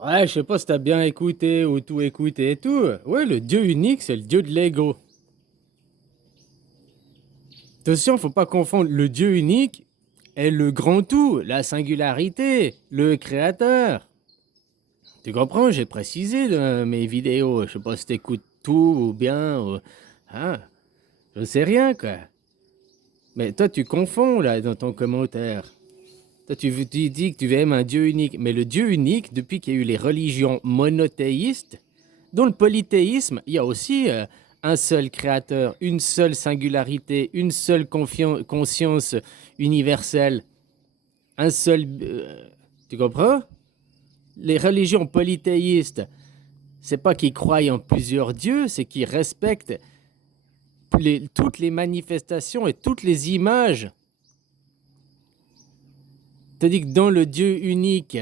Ouais, je sais pas si t'as bien écouté ou tout écouté et tout. Ouais, le dieu unique, c'est le dieu de l'ego. Attention, faut pas confondre le dieu unique et le grand tout, la singularité, le créateur. Tu comprends? J'ai précisé dans mes vidéos. Je sais pas si t'écoutes tout ou bien. Hein, je sais rien, quoi. Mais toi, tu confonds, là, dans ton commentaire. Toi, tu dis que tu aimes un Dieu unique. Mais le Dieu unique, depuis qu'il y a eu les religions monothéistes, dans le polythéisme, il y a aussi un seul créateur, une seule singularité, une seule conscience universelle, un seul... tu comprends? Les religions polythéistes, c'est pas qu'ils croient en plusieurs dieux, c'est qu'ils respectent toutes les manifestations et toutes les images. C'est-à-dire que dans le Dieu unique,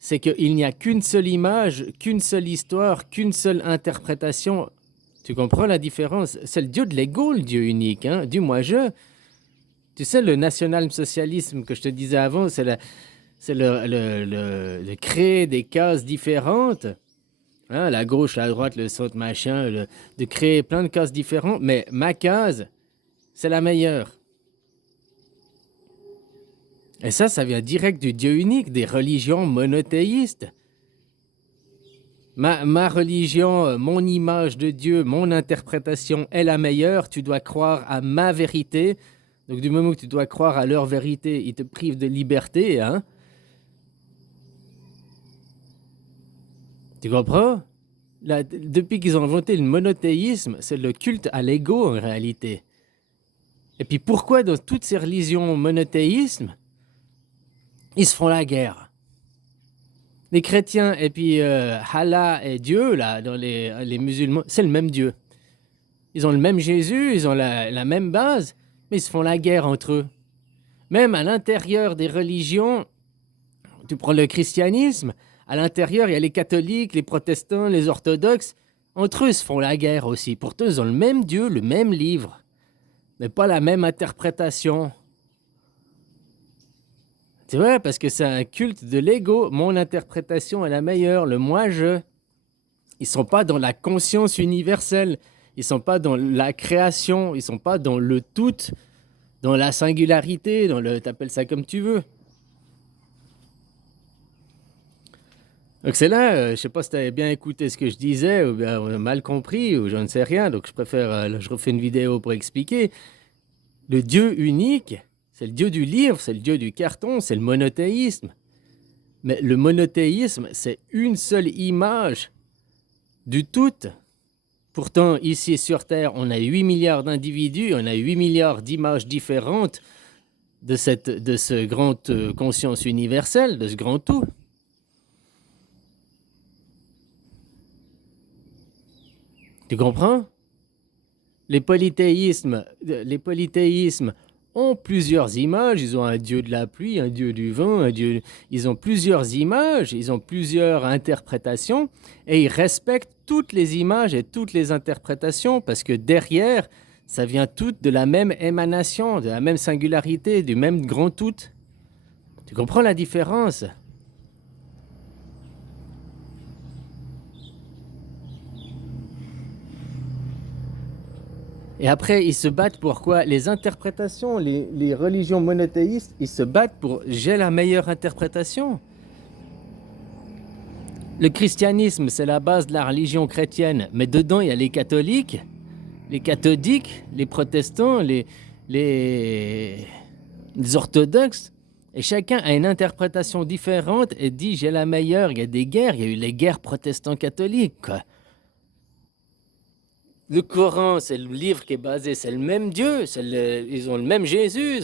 c'est qu'il n'y a qu'une seule image, qu'une seule histoire, qu'une seule interprétation. Tu comprends la différence? C'est le Dieu de l'ego, le Dieu unique, hein? Du moi-je. Tu sais, le national-socialisme que je te disais avant, c'est de créer des cases différentes. Hein, la gauche, la droite, le centre, machin, de créer plein de cases différentes. Mais ma case, c'est la meilleure. Et ça vient direct du Dieu unique, des religions monothéistes. Ma religion, mon image de Dieu, mon interprétation est la meilleure. Tu dois croire à ma vérité. Donc, du moment que tu dois croire à leur vérité, ils te privent de liberté. Hein? Tu comprends? Là, depuis qu'ils ont inventé le monothéisme, c'est le culte à l'ego en réalité. Et puis pourquoi dans toutes ces religions monothéismes, ils se font la guerre? Les chrétiens et puis Allah et Dieu, là, dans les musulmans, c'est le même Dieu. Ils ont le même Jésus, ils ont la même base, mais ils se font la guerre entre eux. Même à l'intérieur des religions, tu prends le christianisme, à l'intérieur, il y a les catholiques, les protestants, les orthodoxes. Entre eux, ils se font la guerre aussi. Pourtant, ils ont le même Dieu, le même livre, mais pas la même interprétation. Tu vois, parce que c'est un culte de l'ego. Mon interprétation est la meilleure, le moi-je. Ils sont pas dans la conscience universelle. Ils sont pas dans la création. Ils sont pas dans le tout, dans la singularité, dans le... T'appelles ça comme tu veux. Donc c'est là, je sais pas si tu avais bien écouté ce que je disais, ou bien mal compris, ou je ne sais rien. Donc je préfère, je refais une vidéo pour expliquer. Le Dieu unique, c'est le Dieu du livre, c'est le Dieu du carton, c'est le monothéisme. Mais le monothéisme, c'est une seule image du tout. Pourtant, ici sur Terre, on a 8 milliards d'individus, on a 8 milliards d'images différentes de ce grand conscience universelle, de ce grand tout. Tu comprends? Les polythéismes ont plusieurs images. Ils ont un dieu de la pluie, un dieu du vent, un dieu... Ils ont plusieurs images, ils ont plusieurs interprétations et ils respectent toutes les images et toutes les interprétations parce que derrière, ça vient tout de la même émanation, de la même singularité, du même grand tout. Tu comprends la différence? Et après, ils se battent pour quoi? Les interprétations, les religions monothéistes, ils se battent pour j'ai la meilleure interprétation. Le christianisme, c'est la base de la religion chrétienne, mais dedans, il y a les catholiques, les protestants, les, les orthodoxes, et chacun a une interprétation différente et dit j'ai la meilleure. Il y a des guerres, il y a eu les guerres protestants-catholiques, quoi. Le Coran, c'est le livre qui est basé, c'est le même Dieu, ils ont le même Jésus.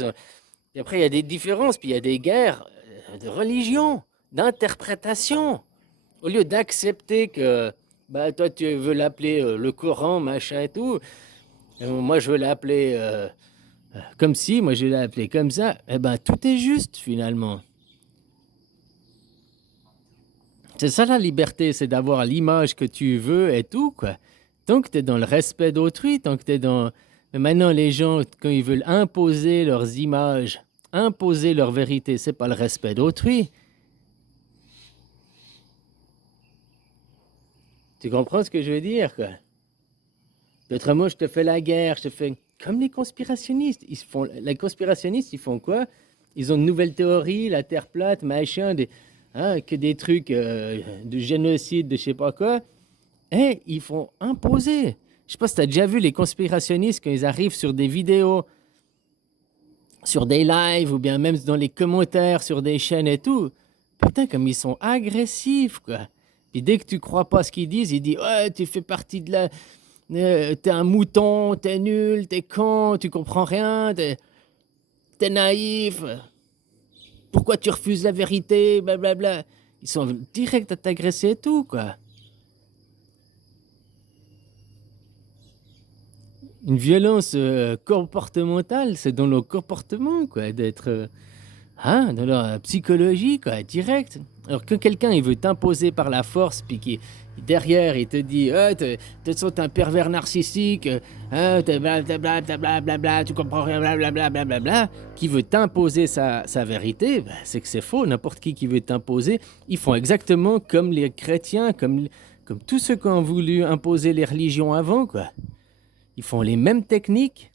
Et après, il y a des différences, puis il y a des guerres de religion, d'interprétation. Au lieu d'accepter que bah, toi, tu veux l'appeler le Coran, machin et tout, moi, je veux l'appeler comme si, moi, je veux l'appeler comme ça, eh ben, tout est juste finalement. C'est ça la liberté, c'est d'avoir l'image que tu veux et tout, quoi. Tant que tu es dans le respect d'autrui, tant que tu es dans... Mais maintenant, les gens, quand ils veulent imposer leurs images, imposer leur vérité, c'est pas le respect d'autrui. Tu comprends ce que je veux dire, quoi? Autrement, je te fais la guerre, je te fais... Comme les conspirationnistes. Les conspirationnistes, ils font quoi? Ils ont de nouvelles théories, la Terre plate, machin, que des trucs de génocide, de je sais pas quoi. Et ils font imposer. Je sais pas si tu as déjà vu les conspirationnistes quand ils arrivent sur des vidéos, sur des lives, ou bien même dans les commentaires sur des chaînes et tout. Putain, comme ils sont agressifs, quoi. Puis dès que tu crois pas ce qu'ils disent, ils disent ouais, tu fais partie de la. T'es un mouton, t'es nul, t'es con, tu comprends rien, t'es naïf. Pourquoi tu refuses la vérité, blablabla. Ils sont directs à t'agresser et tout, quoi. Une violence comportementale, c'est dans le comportement, quoi, d'être dans la psychologie, quoi, direct. Alors que quelqu'un, il veut t'imposer par la force, puis qui derrière, il te dit, de toute façon, t'es un pervers narcissique, t'es blablabla, tu comprends rien, blablabla, qui veut t'imposer sa vérité, ben, c'est que c'est faux. N'importe qui veut t'imposer, ils font exactement comme les chrétiens, comme tous ceux qui ont voulu imposer les religions avant, quoi. Ils font les mêmes techniques.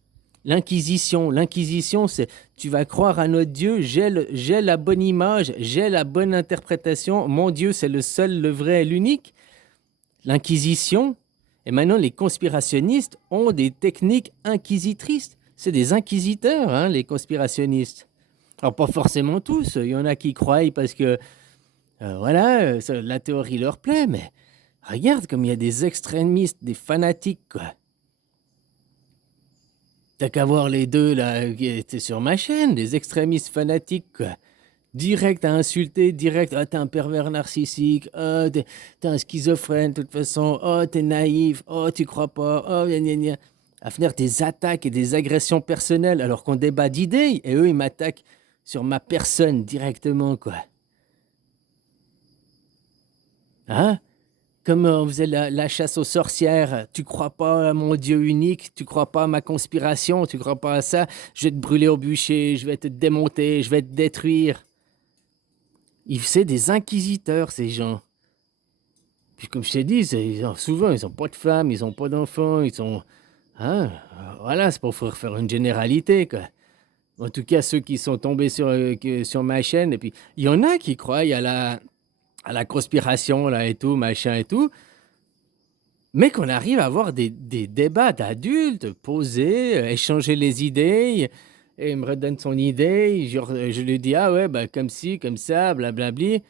L'inquisition, c'est tu vas croire à notre Dieu, j'ai la bonne image, j'ai la bonne interprétation, mon Dieu, c'est le seul, le vrai et l'unique. L'inquisition, et maintenant les conspirationnistes ont des techniques inquisitrices. C'est des inquisiteurs, hein, les conspirationnistes. Alors pas forcément tous, il y en a qui croient parce que, la théorie leur plaît, mais regarde comme il y a des extrémistes, des fanatiques, quoi. T'as qu'à voir les deux, là, qui étaient sur ma chaîne, des extrémistes fanatiques, quoi. Direct à insulter, direct, t'es un pervers narcissique, t'es un schizophrène, de toute façon, t'es naïf, tu crois pas, gna gna gna. À finir des attaques et des agressions personnelles, alors qu'on débat d'idées, et eux, ils m'attaquent sur ma personne directement, quoi. Hein? Comme on faisait la chasse aux sorcières, tu crois pas à mon Dieu unique, tu crois pas à ma conspiration, tu crois pas à ça, je vais te brûler au bûcher, je vais te démonter, je vais te détruire. C'est des inquisiteurs, ces gens. Puis comme je t'ai dit, souvent, ils ont pas de femmes, ils ont pas d'enfants, ils sont... Hein? Voilà, c'est pour faire une généralité, quoi. En tout cas, ceux qui sont tombés sur ma chaîne, et puis il y en a qui croient à la conspiration, là, et tout, machin et tout, mais qu'on arrive à avoir des débats d'adultes, posés, échanger les idées, et il me redonne son idée, je lui dis, ah ouais, bah, comme ci, comme ça, blablabli.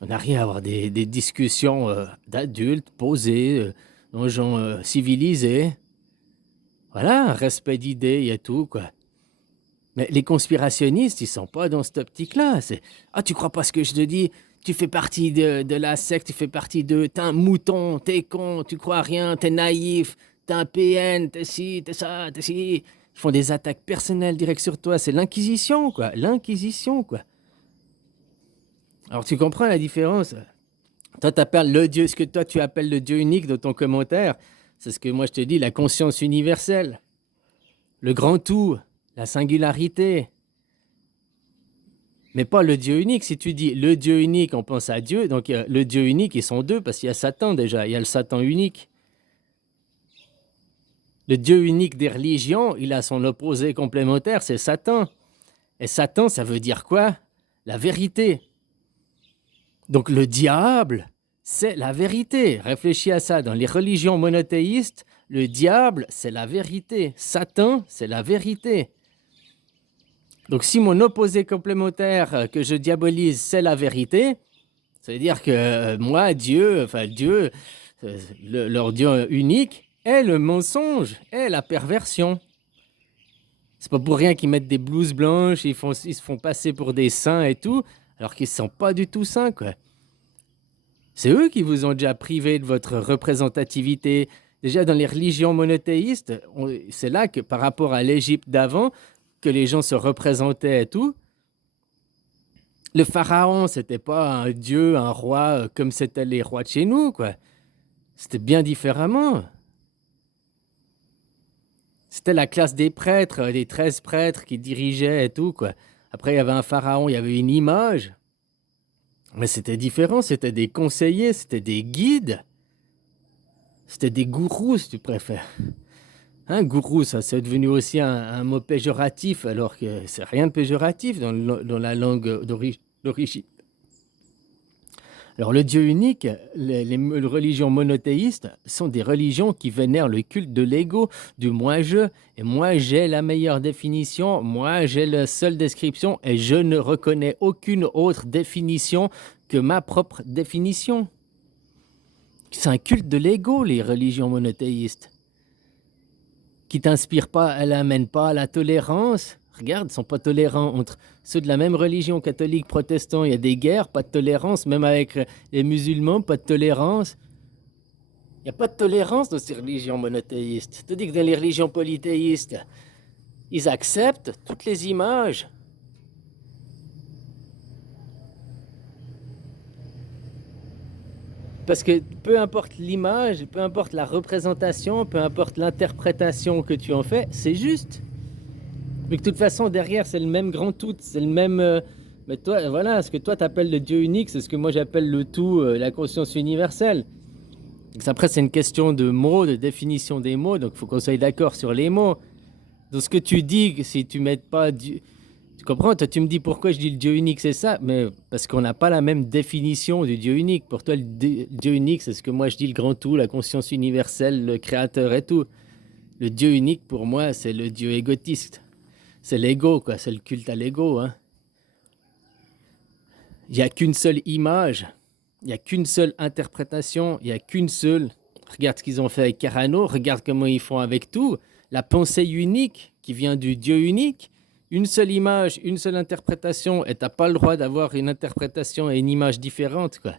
On arrive à avoir des discussions d'adultes, posées, de gens civilisés. Voilà, un respect d'idées et tout, quoi. Mais les conspirationnistes, ils sont pas dans cette optique-là. C'est ah, tu crois pas ce que je te dis? Tu fais partie de la secte, tu fais partie de. T'es un mouton, t'es con, tu crois à rien, t'es naïf, t'es un PN, t'es ci, t'es ça, t'es ci. Ils font des attaques personnelles directes sur toi. C'est l'inquisition, quoi. L'inquisition, quoi. Alors tu comprends la différence? Toi, t'appelles le Dieu, ce que toi tu appelles le Dieu unique dans ton commentaire, c'est ce que moi je te dis, la conscience universelle, le grand tout, la singularité. Mais pas le Dieu unique. Si tu dis le Dieu unique, on pense à Dieu. Donc le Dieu unique, ils sont deux parce qu'il y a Satan déjà. Il y a le Satan unique. Le Dieu unique des religions, il a son opposé complémentaire, c'est Satan. Et Satan, ça veut dire quoi? La vérité. Donc le diable, c'est la vérité. Réfléchis à ça. Dans les religions monothéistes, le diable, c'est la vérité. Satan, c'est la vérité. Donc si mon opposé complémentaire que je diabolise, c'est la vérité, ça veut dire que moi, Dieu, leur Dieu unique, est le mensonge, est la perversion. C'est pas pour rien qu'ils mettent des blouses blanches, ils se font passer pour des saints et tout, alors qu'ils ne sont pas du tout saints, quoi. C'est eux qui vous ont déjà privé de votre représentativité. Déjà, dans les religions monothéistes, c'est là que, par rapport à l'Égypte d'avant, que les gens se représentaient et tout. Le pharaon, c'était pas un dieu, un roi, comme c'était les rois de chez nous, quoi. C'était bien différemment. C'était la classe des prêtres, des 13 prêtres qui dirigeaient et tout, quoi. Après, il y avait un pharaon, il y avait une image. Mais c'était différent, c'était des conseillers, c'était des guides. C'était des gourous, si tu préfères. Hein, gourou, ça c'est devenu aussi un mot péjoratif, alors que c'est rien de péjoratif dans la langue d'origine. Alors le Dieu unique, les religions monothéistes sont des religions qui vénèrent le culte de l'ego, du moi-je, et moi j'ai la meilleure définition, moi j'ai la seule description, et je ne reconnais aucune autre définition que ma propre définition. C'est un culte de l'ego, les religions monothéistes, qui t'inspirent pas, elles n'amènent pas à la tolérance. Regarde, ils ne sont pas tolérants entre ceux de la même religion catholique, protestant. Il y a des guerres, pas de tolérance, même avec les musulmans, pas de tolérance. Il n'y a pas de tolérance dans ces religions monothéistes. Tu dis que dans les religions polythéistes, ils acceptent toutes les images. Parce que peu importe l'image, peu importe la représentation, peu importe l'interprétation que tu en fais, c'est juste. Mais de toute façon, derrière, c'est le même grand tout, c'est le même... mais toi, voilà, ce que toi t'appelles le Dieu unique, c'est ce que moi j'appelle le tout, la conscience universelle. Donc, après, c'est une question de mots, de définition des mots, donc il faut qu'on soit d'accord sur les mots. Donc ce que tu dis, si tu mets pas... Tu comprends? Toi, tu me dis pourquoi je dis le Dieu unique, c'est ça, mais parce qu'on n'a pas la même définition du Dieu unique. Pour toi, le Dieu unique, c'est ce que moi je dis, le grand tout, la conscience universelle, le créateur et tout. Le Dieu unique, pour moi, c'est le Dieu égotiste. C'est l'ego, quoi, c'est le culte à l'ego. Hein. Il n'y a qu'une seule image, il n'y a qu'une seule interprétation, il n'y a qu'une seule... Regarde ce qu'ils ont fait avec Carano, regarde comment ils font avec tout. La pensée unique qui vient du Dieu unique, une seule image, une seule interprétation, et tu n'as pas le droit d'avoir une interprétation et une image différente, quoi.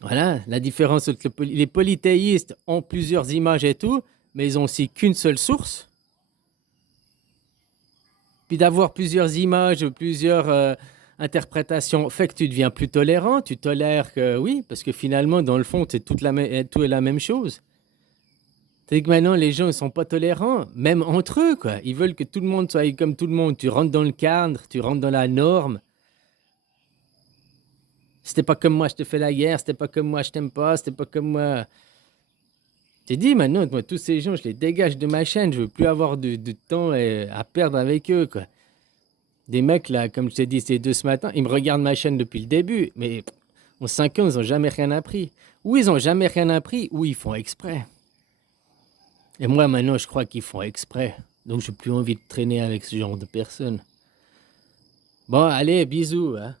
Voilà, la différence entre les polythéistes ont plusieurs images et tout, mais ils ont aussi qu'une seule source. Puis d'avoir plusieurs images, plusieurs interprétations, fait que tu deviens plus tolérant, tu tolères que oui, parce que finalement, dans le fond, tout est la même chose. C'est que maintenant, les gens ne sont pas tolérants, même entre eux, quoi. Ils veulent que tout le monde soit comme tout le monde. Tu rentres dans le cadre, tu rentres dans la norme. C'était pas comme moi, je te fais la guerre. C'était pas comme moi, je t'aime pas. C'était pas comme moi. J'ai dit maintenant, moi, tous ces gens, je les dégage de ma chaîne. Je veux plus avoir de temps à perdre avec eux, quoi. Des mecs, là, comme je t'ai dit, ces deux ce matin, ils me regardent ma chaîne depuis le début, mais en 5 ans, ils n'ont jamais rien appris. Ou ils n'ont jamais rien appris, ou ils font exprès. Et moi, maintenant, je crois qu'ils font exprès. Donc, je n'ai plus envie de traîner avec ce genre de personnes. Bon, allez, bisous. Hein.